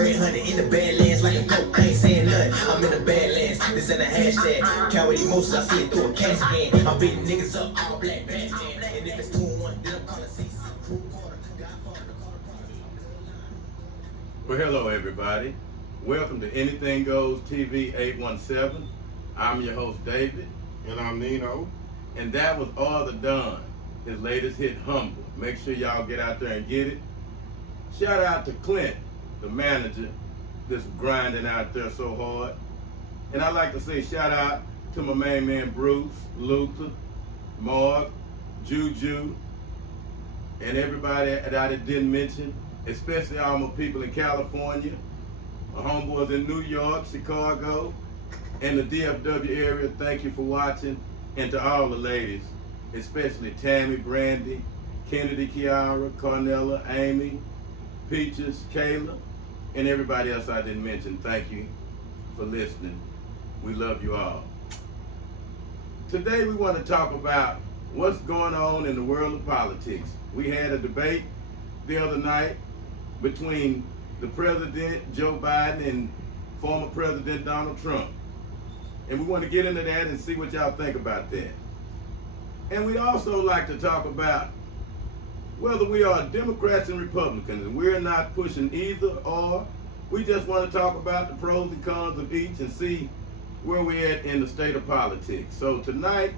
Red honey in the Badlands like a goat. I ain't saying nothing. I'm in the Badlands. This ain't a hashtag. Coward emotions, I see it through a cat scan. I'm beating niggas up, all black Batman. And if it's 2-1, then I'm calling CC. Well, hello everybody. Welcome to Anything Goes TV 817. I'm your host David. And I'm Nino. And that was All the Don, his latest hit, Humble. Make sure y'all get out there and get it. Shout out to Clint, the manager, that's grinding out there so hard. And I'd like to say shout out to my main man Bruce, Luther, Mark, Juju, and everybody that I didn't mention, especially all my people in California, my homeboys in New York, Chicago, and the DFW area. Thank you for watching. And to all the ladies, especially Tammy, Brandy, Kennedy, Kiara, Carnella, Amy, Peaches, Kayla, and everybody else I didn't mention. Thank you for listening. We love you all. Today we want to talk about what's going on in the world of politics. We had a debate the other night between the President, Joe Biden, and former President Donald Trump. And we want to get into that and see what y'all think about that. And we also like to talk about whether we are Democrats and Republicans, and we're not pushing either or. We just want to talk about the pros and cons of each and see where we're at in the state of politics. So tonight,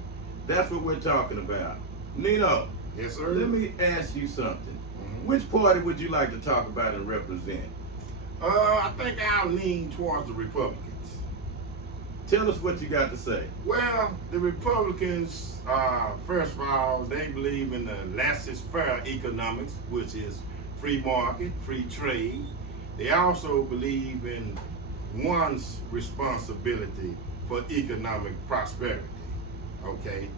that's what we're talking about. Nino. Yes, sir. Let me ask you something. Which party would you like to talk about and represent? I think I'll lean towards the Republicans. Tell us what you got to say. Well, the Republicans, first of all, they believe in the laissez-faire economics, which is free market, free trade. They also believe in one's responsibility for economic prosperity. Okay?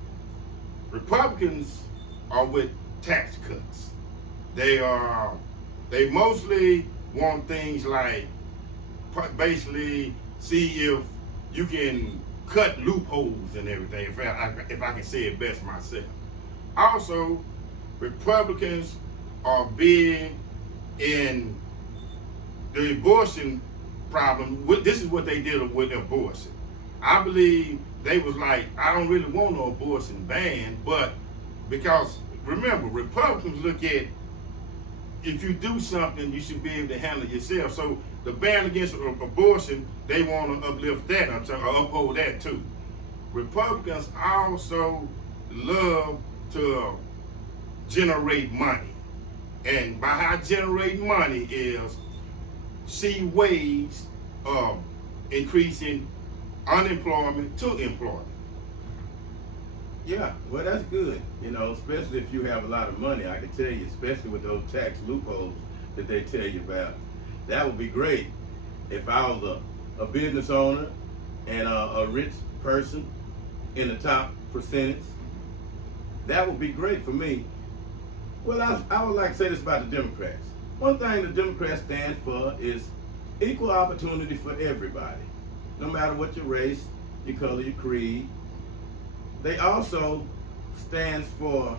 Republicans are with tax cuts. They mostly want things like basically see if you can cut loopholes and everything, if I can say it best myself. Also, Republicans are big in the abortion problem. This is what they did with abortion. I believe they was like, I don't really want no abortion ban, but because remember, Republicans look at if you do something, you should be able to handle it yourself. So the ban against abortion, they want to uplift that or uphold that too. Republicans also love to generate money. And by how generate money is see ways of increasing unemployment to employment. Yeah, well, that's good, especially if you have a lot of money. I can tell you, especially with those tax loopholes that they tell you about. That would be great if I was a business owner and a rich person in the top percentage. That would be great for me. Well, I would like to say this about the Democrats. One thing the Democrats stand for is equal opportunity for everybody, no matter what your race, your color, your creed. They also stands for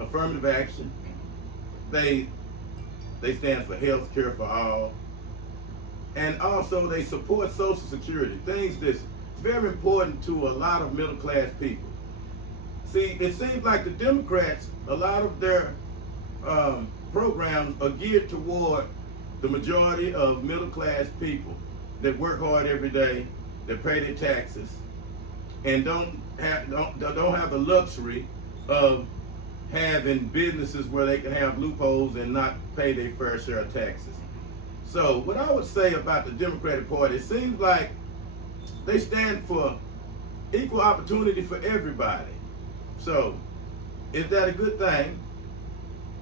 affirmative action. They stand for health care for all. And also they support Social Security, things that's very important to a lot of middle class people. See, it seems like the Democrats, a lot of their programs are geared toward the majority of middle class people that work hard every day, that pay their taxes, and don't have the luxury of having businesses where they can have loopholes and not pay their fair share of taxes. So what I would say about the Democratic Party, it seems like they stand for equal opportunity for everybody. So is that a good thing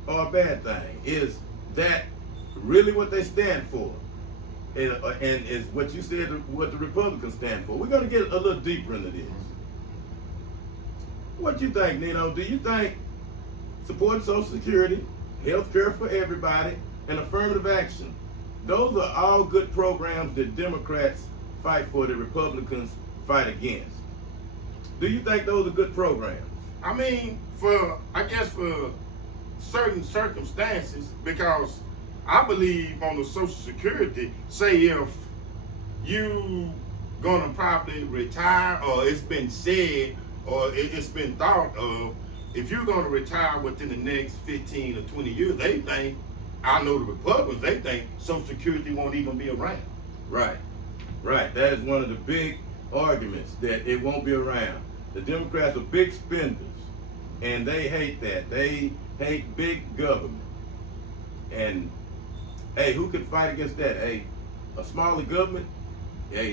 or a bad thing? Is that really what they stand for? And is what you said what the Republicans stand for? We're going to get a little deeper into this. What do you think, Nino? Do you think supporting Social Security, health care for everybody, and affirmative action, those are all good programs that Democrats fight for, that Republicans fight against? Do you think those are good programs? I mean, I guess for certain circumstances, because I believe on the Social Security, say if you gonna probably retire, or it's been said, or it's been thought of, if you're gonna retire within the next 15 or 20 years, they think, I know the Republicans, they think Social Security won't even be around. Right, right. That is one of the big arguments, that it won't be around. The Democrats are big spenders, and they hate that. They hate big government. And hey, who can fight against that? Hey, a smaller government, hey,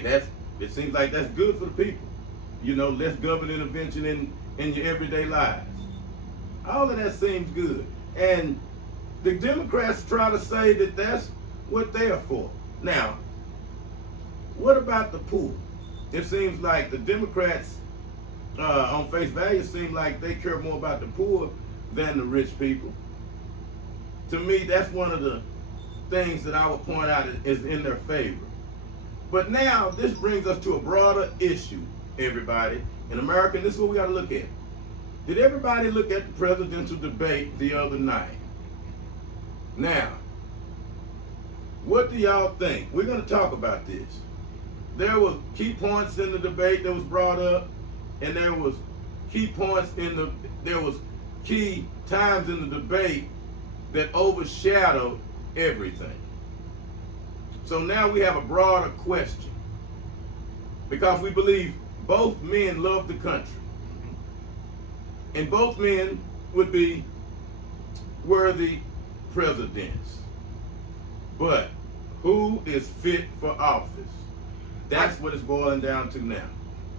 it seems like that's good for the people. You know, less government intervention in your everyday lives. All of that seems good. And the Democrats try to say that that's what they are for. Now, what about the poor? It seems like the Democrats, on face value, seem like they care more about the poor than the rich people. To me, that's one of the things that I would point out is in their favor. But now, this brings us to a broader issue, everybody. In America, this is what we got to look at. Did everybody look at the presidential debate the other night? Now, what do y'all think? We're going to talk about this. There was key points in the debate that was brought up, and there was key points there was key times in the debate that overshadowed everything. So now we have a broader question, because we believe both men love the country, and both men would be worthy presidents. But who is fit for office? That's what it's boiling down to now.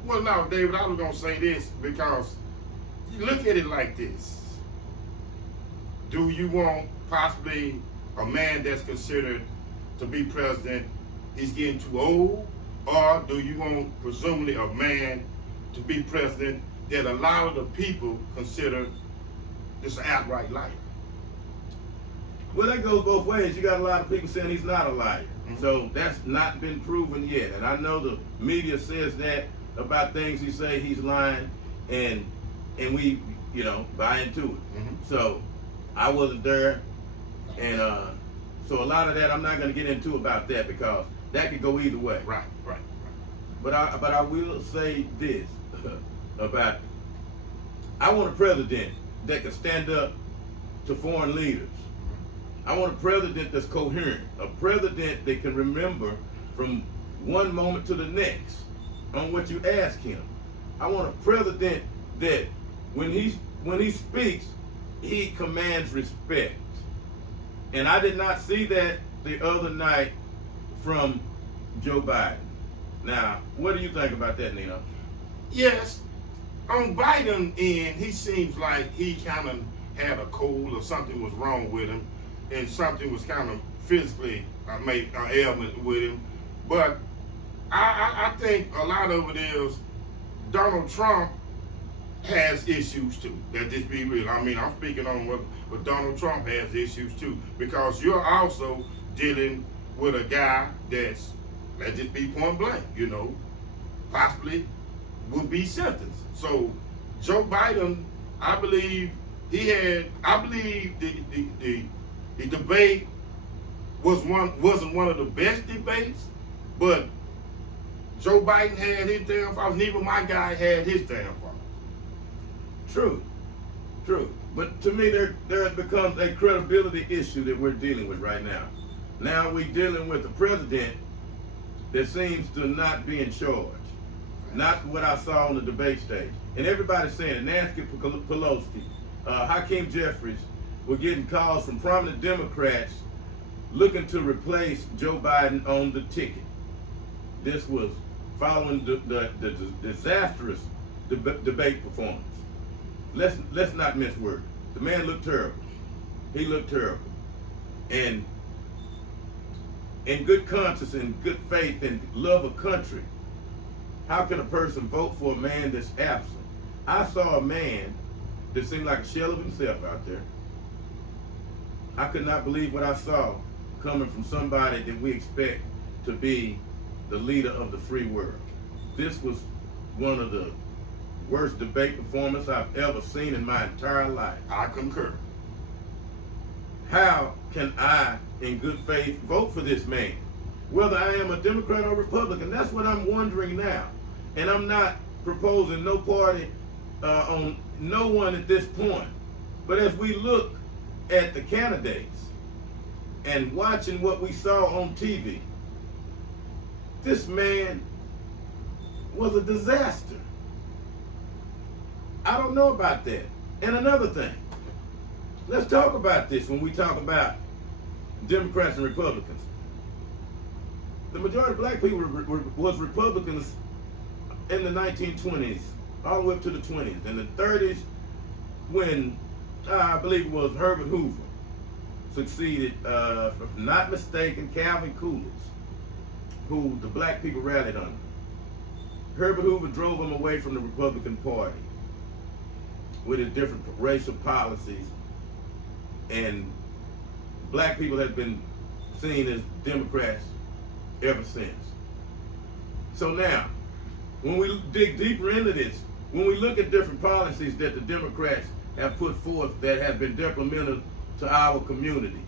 Well, now, David, I was going to say this, because you look at it like this. Do you want possibly a man that's considered to be president, he's getting too old? Or do you want, presumably, a man to be president that a lot of the people consider this an outright liar? Well, that goes both ways. You got a lot of people saying he's not a liar. Mm-hmm. So that's not been proven yet. And I know the media says that about things he say he's lying, and we, buy into it. Mm-hmm. So I wasn't there, and so a lot of that I'm not going to get into about that, because that could go either way. Right. But I will say this about, I want a president that can stand up to foreign leaders. I want a president that's coherent, a president that can remember from one moment to the next on what you ask him. I want a president that when he speaks, he commands respect. And I did not see that the other night from Joe Biden. Now, what do you think about that, Nino? Yes, on Biden end, he seems like he kind of had a cold, or something was wrong with him, and something was kind of physically made an ailment with him. But I think a lot of it is Donald Trump has issues too. That just be real. I mean, I'm speaking on what Donald Trump has issues too, because you're also dealing with a guy that's, let's just be point blank, possibly would be sentenced. So Joe Biden, I believe the debate wasn't one of the best debates, but Joe Biden had his downfalls, and even my guy had his downfalls. True. But to me, there becomes a credibility issue that we're dealing with right now. Now we're dealing with a president that seems to not be in charge. Not what I saw on the debate stage. And everybody's saying it. Nancy Pelosi, Hakeem Jeffries were getting calls from prominent Democrats looking to replace Joe Biden on the ticket. This was following the disastrous debate performance. Let's not mince words. The man looked terrible. He looked terrible. And in good conscience and good faith and love of country, how can a person vote for a man that's absent? I saw a man that seemed like a shell of himself out there. I could not believe what I saw coming from somebody that we expect to be the leader of the free world. This was one of the worst debate performances I've ever seen in my entire life. I concur. how can I, in good faith, vote for this man? Whether I am a Democrat or Republican, that's what I'm wondering now. And I'm not proposing no party on no one at this point. But as we look at the candidates and watching what we saw on TV, this man was a disaster. I don't know about that. And another thing, let's talk about this when we talk about Democrats and Republicans. The majority of black people was Republicans in the 1920s, all the way up to the 20s. In the 30s, when I believe it was Herbert Hoover succeeded, if I'm not mistaken, Calvin Coolidge, who the black people rallied under. Herbert Hoover drove them away from the Republican Party with his different racial policies, and black people have been seen as Democrats ever since. So now, when we dig deeper into this, when we look at different policies that the Democrats have put forth that have been detrimental to our communities,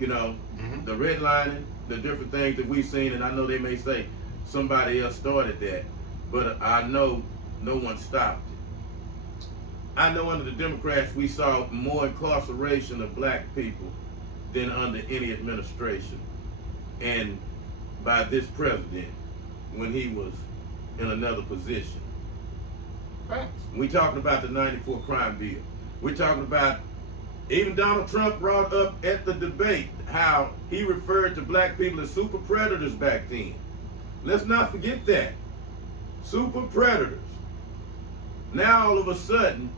you know, the redlining, the different things that we've seen, and I know they may say somebody else started that, but I know no one stopped it. I know under the Democrats we saw more incarceration of black people than under any administration, and by this president when he was in another position. Facts. We talking about the 94 crime bill. We're talking about, even Donald Trump brought up at the debate how he referred to black people as super predators back then. Let's not forget that. Super predators. Now all of a sudden,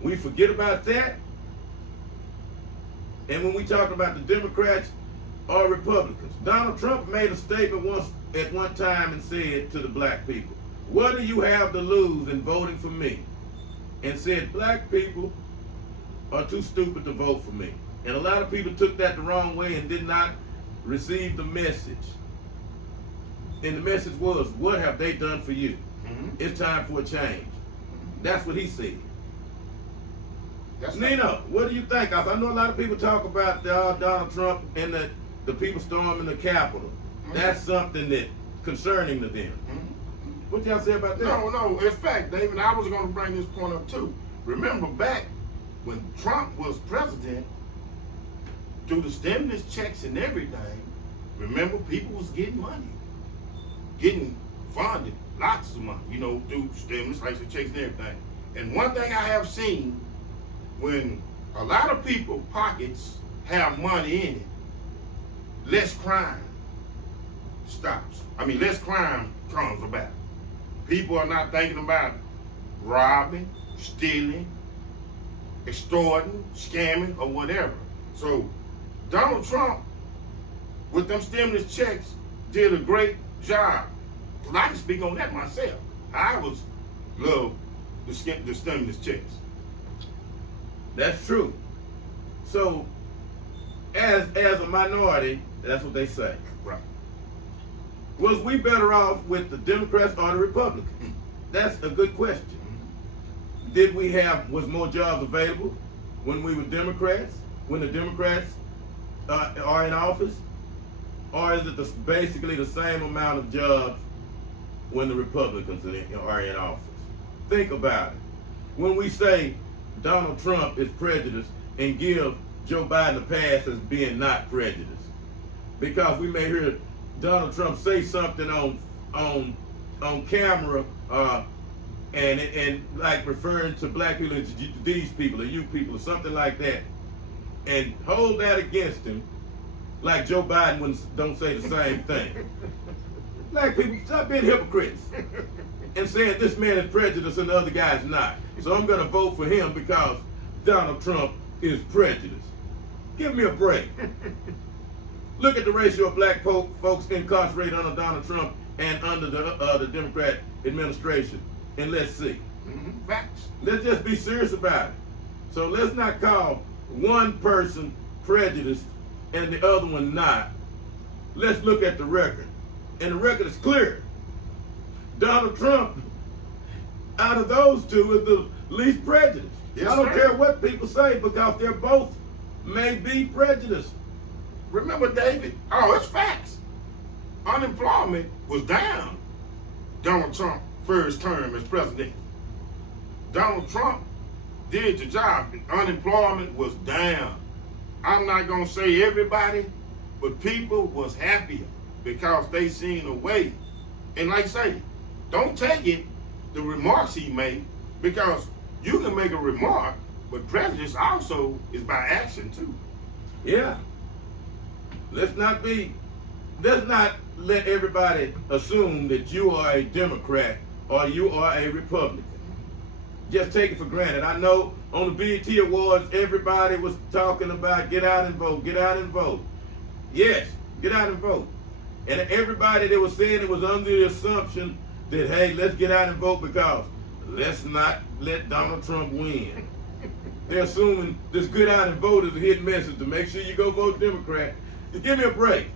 we forget about that. And when we talk about the Democrats or Republicans, Donald Trump made a statement at one time and said to the black people, "What do you have to lose in voting for me?" And said black people are too stupid to vote for me. And a lot of people took that the wrong way and did not receive the message. And the message was, what have they done for you? It's time for a change. That's what he said. Nino, what do you think? I know a lot of people talk about Donald Trump and the people storming the Capitol. That's something that concerning to them. What y'all say about that? No. In fact, David, I was going to bring this point up too. Remember back when Trump was president, through the stimulus checks and everything, remember people was getting money, getting funded, lots of money, you know, through stimulus, like the checks and everything. And one thing I have seen, when a lot of people's pockets have money in it, less crime stops. I mean, less crime comes about. People are not thinking about robbing, stealing, extorting, scamming, or whatever. So Donald Trump, with them stimulus checks, did a great job. Well, I can speak on that myself. I love the stimulus checks. That's true. So, as a minority, that's what they say. Right. Was we better off with the Democrats or the Republicans? That's a good question. Was more jobs available when we were Democrats, when the Democrats are in office? Or is it basically the same amount of jobs when the Republicans are in office? Think about it. When we say Donald Trump is prejudiced and give Joe Biden a pass as being not prejudiced, because we may hear Donald Trump say something on camera and like referring to black people as these people or you people or something like that, and hold that against him, like Joe Biden don't say the same thing. Black people, stop being hypocrites and saying this man is prejudiced and the other guy's not. So I'm going to vote for him because Donald Trump is prejudiced. Give me a break. Look at the ratio of black folks incarcerated under Donald Trump and under the Democrat administration, and let's see. Facts. Let's just be serious about it. So let's not call one person prejudiced and the other one not. Let's look at the record. And the record is clear. Donald Trump out of those two is the least prejudiced. Yes, I don't sir. care what people say because they're both may be prejudiced. Remember, David? Oh, it's facts. Unemployment was down Donald Trump's first term as president. Donald Trump did the job. Unemployment was down. I'm not gonna say everybody, but people was happier because they seen a way. And like I say, don't take it, the remarks he made, because you can make a remark, but prejudice also is by action too. Yeah. Let's not let everybody assume that you are a Democrat or you are a Republican. Just take it for granted. I know on the BET Awards, everybody was talking about get out and vote, get out and vote. Yes, get out and vote. And everybody that was saying it was under the assumption that, hey, let's get out and vote because let's not let Donald Trump win. They're assuming this get out and vote is a hidden message to make sure you go vote Democrat. Just give me a break.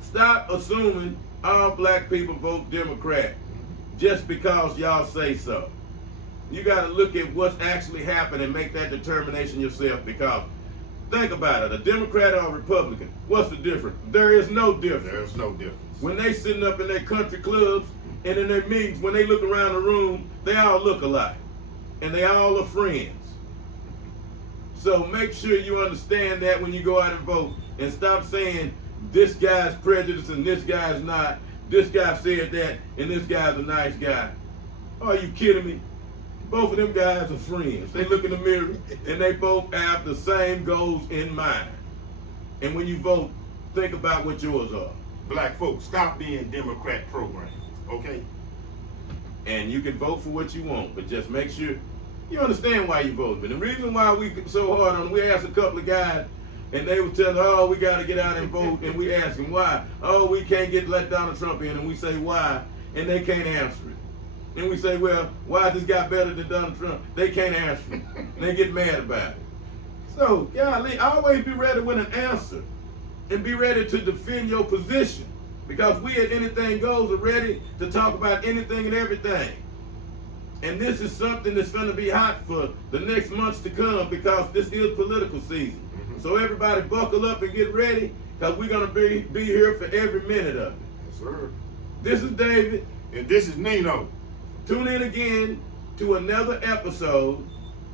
Stop assuming all black people vote Democrat just because y'all say so. You got to look at what's actually happened and make that determination yourself, because think about it, a Democrat or a Republican, what's the difference? There is no difference. There's no difference. When they sitting up in their country clubs and in their meetings, when they look around the room, they all look alike and they all are friends. So make sure you understand that when you go out and vote, and stop saying this guy's prejudiced and this guy's not, this guy said that and this guy's a nice guy. Are you kidding me? Both of them guys are friends. They look in the mirror and they both have the same goals in mind. And when you vote, think about what yours are. Black folks, stop being Democrat programs, okay? And you can vote for what you want, but just make sure you understand why you vote. But the reason why we so hard on, we asked a couple of guys and they were telling, oh, we got to get out and vote. And we ask them why. Oh, we can't let Donald Trump in. And we say why, and they can't answer it. And we say, well, why is this guy better than Donald Trump? They can't answer it. And they get mad about it. So, golly, always be ready with an answer and be ready to defend your position, because we at Anything Goes are ready to talk about anything and everything. And this is something that's going to be hot for the next months to come, because this is political season. So everybody buckle up and get ready, because we're going to be here for every minute of it. Yes, sir. This is David. And this is Nino. Tune in again to another episode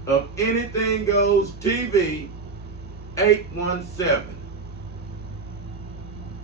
of Anything Goes TV 817.